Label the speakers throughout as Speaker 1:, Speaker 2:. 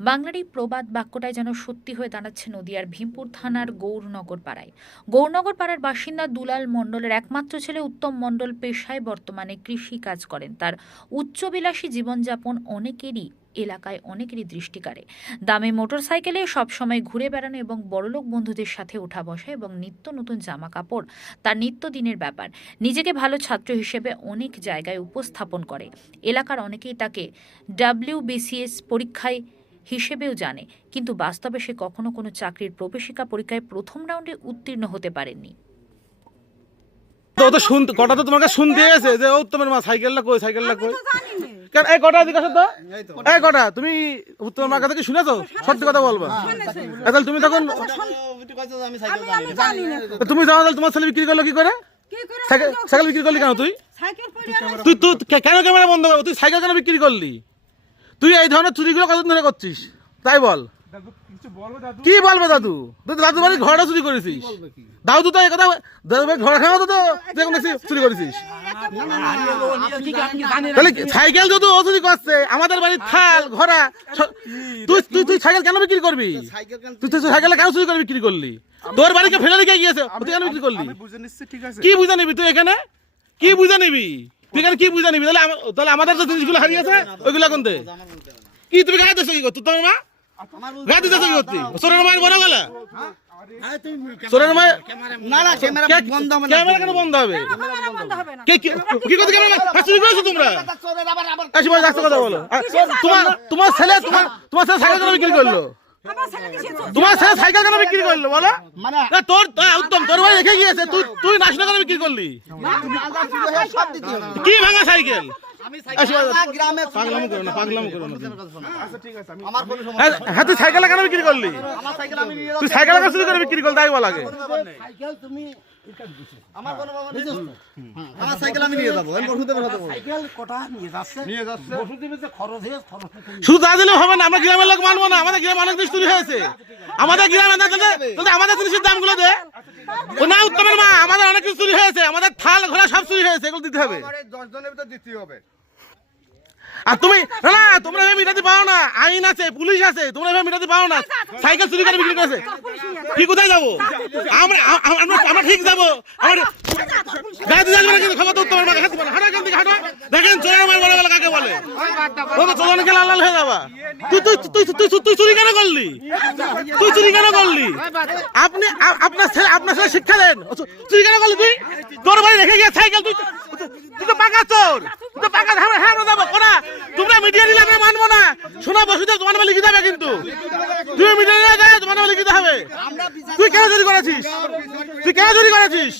Speaker 1: বাংলার এই প্রবাদ বাক্যটাই যেন সত্যি হয়ে দাঁড়াচ্ছে নদিয়ার ভীমপুর থানার গৌরনগর পাড়ায় গৌরনগর পাড়ার বাসিন্দা দুলাল মণ্ডলের একমাত্র ছেলে উত্তম মণ্ডল পেশায় বর্তমানে কৃষি কাজ করেন। তার উচ্চবিলাসী জীবনযাপন অনেকেরই, এলাকায় অনেকেরই দৃষ্টি কাড়ে। দামে মোটরসাইকেলে সবসময় ঘুরে বেড়ানো এবং বড়লোক বন্ধুদের সাথে ওঠা বসা এবং নিত্য নতুন জামা কাপড় তার নিত্যদিনের ব্যাপার। নিজেকে ভালো ছাত্র হিসেবে অনেক জায়গায় উপস্থাপন করে। এলাকার অনেকেই তাকে ডাব্লিউবিসিএস পরীক্ষায় হিসেবেও জানে কিন্তু বাস্তবে সে কখনো কোনো চাকরির প্রবেশিকা পরীক্ষায় প্রথম রাউন্ডে উত্তীর্ণ হতে পারেননি।
Speaker 2: তো শুনতে কটা তো তোমাকে শুনতে এসে যে মা সাইকেলটা কই সাইকেলটা কই? কেন এই কটা দিকে তো? এই কটা তুমি উত্তম মার কাছে কি শুনেছো? সত্যি কথা বলবা। তাহলে তুমি তখন তুমি জানো তাহলে তোমার ছেলে বিক্রি করল কি করে? সাইকেল সাইকেল বিক্রি করলি কেন তুই? তুই তুই কেন ক্যামেরা বন্ধ করব তুই সাইকেল কেন বিক্রি করলি? তুই এই ধরনের চুরিগুলো কতদিন ধরে করছিস? তাই বল। কি বলবে দাদু? তুই দাদু বাড়ির ঘরটা চুরি করেছিস। দাদু তো এই কথা দাদু বাড়ির ঘর খাওয়া তো দেখুন চুরি করেছিস। তাহলে সাইকেল যদি ও চুরি করছে আমাদের বাড়ির থাল ঘোড়া তুই তুই তুই সাইকেল কেন বিক্রি করবি? তুই তুই সাইকেল কেন চুরি করে বিক্রি করলি? তোর বাড়িকে ফেলে রেখে গিয়েছে তুই কেন বিক্রি করলি? কি বুঝে নিবি তুই এখানে? কি বুঝে নিবি? তুই এখানে কি বুঝে নিবি? তাহলে তাহলে আমাদের যে জিনিসগুলো হারিয়েছে ওইগুলো কোন দে? কি তুমি গায়ে দেছো কি করতো তোমার মা? গায়ে দিতেছো কি করতি সোরের মায়ের বড় গলা? সোরের মায়ের
Speaker 3: না না ক্যামেরা বন্ধ হবে
Speaker 2: ক্যামেরা কেন বন্ধ হবে?
Speaker 4: ক্যামেরা বন্ধ হবে না।
Speaker 2: কে কি কি করতে ক্যামেরা? হ্যাঁ, চুরি করেছ তোমরা?
Speaker 3: আবার আবার
Speaker 2: কথা বলো। তোমার তোমার ছেলে তোমার তোমার ছেলে সাইকেল কেন বিক্রি করল। তোমার সাথে সাইকেল কেন বিক্রি করল বলো
Speaker 3: মানে
Speaker 2: তোর উত্তম তোর ভাই রেখে গিয়েছে তুই তুই নাচনা কেন বিক্রি করলি কি ভাঙা সাইকেল
Speaker 3: আমি
Speaker 2: আসি ভাই,
Speaker 3: সাইকেল গ্রামে
Speaker 2: পাগলামো করো না পাগলামো করো না
Speaker 3: আমার কোনো সমস্যা
Speaker 2: হ্যাঁ, তুই সাইকেল কেন বিক্রি করলি?
Speaker 3: আমার সাইকেল আমি নিয়ে
Speaker 2: তুই সাইকেল কেন চুরি করে বিক্রি করলি? তাই বল আগে।
Speaker 3: সাইকেল তুমি আমার কোনো আমার সাইকেল আমি নিয়ে যাব। আমি বসুতে বসাতে
Speaker 5: সাইকেল কটা নিয়ে যাচ্ছে? নিয়ে যাচ্ছে। বসু যে খরচ হয়ে খরচ
Speaker 2: শুধু তা দিলে হবে না আমরা গ্রামের লোক মানবো না। আমাদের গ্রামে অনেক জিনিস চুরি হয়েছে। আমাদের গ্রামে না তাহলে আমাদের জিনিসের দামগুলো দে। ও না উত্তমের মা আমাদের অনেক কিছু চুরি হয়েছে। আমাদের থাল ঘোড়া সব চুরি হয়েছে এগুলো দিতে হবে।
Speaker 6: দশ জনের ভিতর দিতে হবে।
Speaker 2: আর তুমি না তোমরা মিটাতে পারো না। আইন আছে, পুলিশ আছে, তোমরা মিটাতে পারো না। সাইকেল চুরি করে বিক্রি করেছে। কোথায় যাব? আমরা ঠিক যাব। কেন করলি? তুই চুরি কেন করলি? আপনি আপনার ছেলে আপনার ছেলে শিক্ষা দেন। চুরি কেন করলি তুই? তোর বাড়ি রেখে গিয়ে সাইকেল তুই তুই- তো পাকা চোর। তো পাকা হ্যাঁ হ্যাঁ আমরা যাব কোনা। তোমরা মিডিয়া নিলে আমরা মানবো না। শোনা বসে যাও তোমার নামে লিখিতে হবে কিন্তু। তুই মিডিয়া নিলে যায় তোমার নামে লিখিতে হবে। তুই কেন চুরি করেছিস? তুই কেন চুরি করেছিস?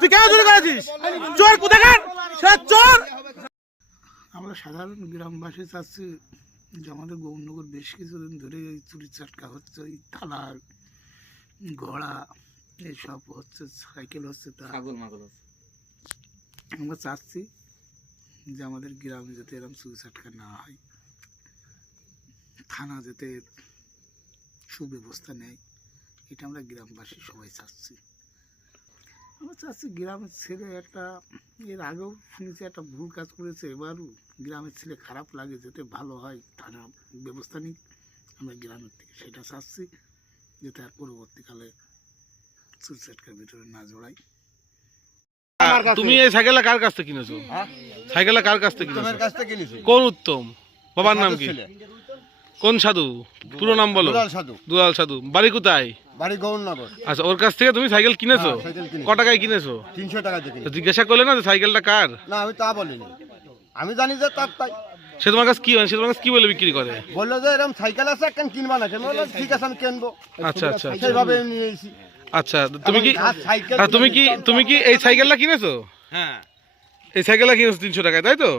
Speaker 2: তুই কেন চুরি করেছিস? চোর কোথাকার? সে চোর!
Speaker 5: আমরা সাধারণ গ্রামবাসী চাচ্ছি যে আমাদের গৌরনগর বেশ কিছুদিন ধরে এই চুরি চাটকা হচ্ছে এই থালা ঘোড়া এইসব হচ্ছে সাইকেল হচ্ছে তা আমরা চাচ্ছি যে আমাদের গ্রামে যাতে এরকম চাটকা না হয়, থানা যাতে সুব্যবস্থা নেয়, এটা আমরা গ্রামবাসী সবাই চাচ্ছি। আমরা চাচ্ছি গ্রামের ছেলে একটা, এর আগেও শুনেছি একটা ভুল কাজ করেছে, এবারও গ্রামের ছেলে খারাপ লাগে যাতে ভালো হয়, থানা ব্যবস্থা নিক, আমরা গ্রামের থেকে সেটা চাচ্ছি, যাতে আর পরবর্তীকালে সুইসাইডের ভিতরে না জড়াই
Speaker 2: তুমি এই সাইকেলটা কার কাছ থেকে কিনেছো? সাইকেলটা কার কাছ থেকে কিনেছো?
Speaker 6: কাছ থেকে কিনেছি
Speaker 2: কোন উত্তম? বাবার নাম কি? কোন সাধু? পুরো নাম বলো।
Speaker 6: দুলাল সাধু।
Speaker 2: বাড়ি কোথায়?
Speaker 6: বাড়ি গৌরনগর।
Speaker 2: আচ্ছা ওর কাছ থেকে তুমি সাইকেল কিনেছো?
Speaker 6: হ্যাঁ।
Speaker 2: ক টাকায় কিনেছো?
Speaker 6: তিনশো টাকা দিয়ে
Speaker 2: জিজ্ঞাসা করলে না সাইকেলটা কার?
Speaker 6: না আমি তা বলিনি। আমি জানি যে তার তাই।
Speaker 2: সে তোমার কাছে কি সে তোমার কাছে কি বলে বিক্রি করে?
Speaker 6: বলল যে এরকম সাইকেল আছে কেন কিনবা না ঠিক আছে আমি কিনবো।
Speaker 2: আচ্ছা আচ্ছা আচ্ছা।
Speaker 6: সেইভাবে আমি নিয়ে এসেছি
Speaker 2: আচ্ছা তুমি কি
Speaker 6: আর
Speaker 2: তুমি কি তুমি কি এই সাইকেলটা কিনেছো?
Speaker 6: হ্যাঁ।
Speaker 2: এই সাইকেলটা কিনেছো তিনশো টাকায় তাই তো?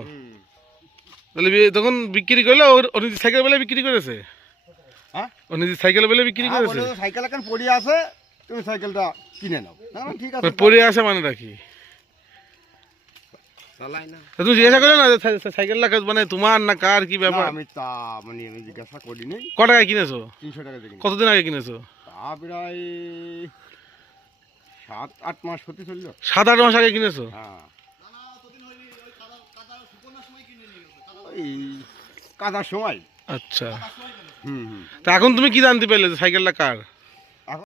Speaker 2: তাহলে তখন বিক্রি করলে ওর নিজের সাইকেল বলে বিক্রি করেছে?
Speaker 6: হ্যাঁ?
Speaker 2: ও নিজের সাইকেল বলে বিক্রি
Speaker 6: হ্যাঁ,
Speaker 2: করেছে?
Speaker 6: সাইকেল এখন পড়ে আছে তুমি সাইকেলটা কিনে নাও। ঠিক আছে।
Speaker 2: পরে আসে মানে রাখি তুমি জিজ্ঞাসা করলে না সাইকেলটা মানে তোমার না কার কি ব্যাপার?
Speaker 6: আমি তা মানে আমি জিজ্ঞাসা করিনি।
Speaker 2: ক টাকায় কিনেছো?
Speaker 6: তিনশো টাকা
Speaker 2: কতদিন আগে কিনেছো?
Speaker 6: প্রায় সাত আট মাস হতে চলল।
Speaker 2: সাত আট মাস আগে কিনেছো?
Speaker 6: হ্যাঁ। ওই কাদার সময়।
Speaker 2: আচ্ছা।
Speaker 6: হুম হুম।
Speaker 2: তা এখন তুমি কি জানতে পারলে যে সাইকেলটা কার?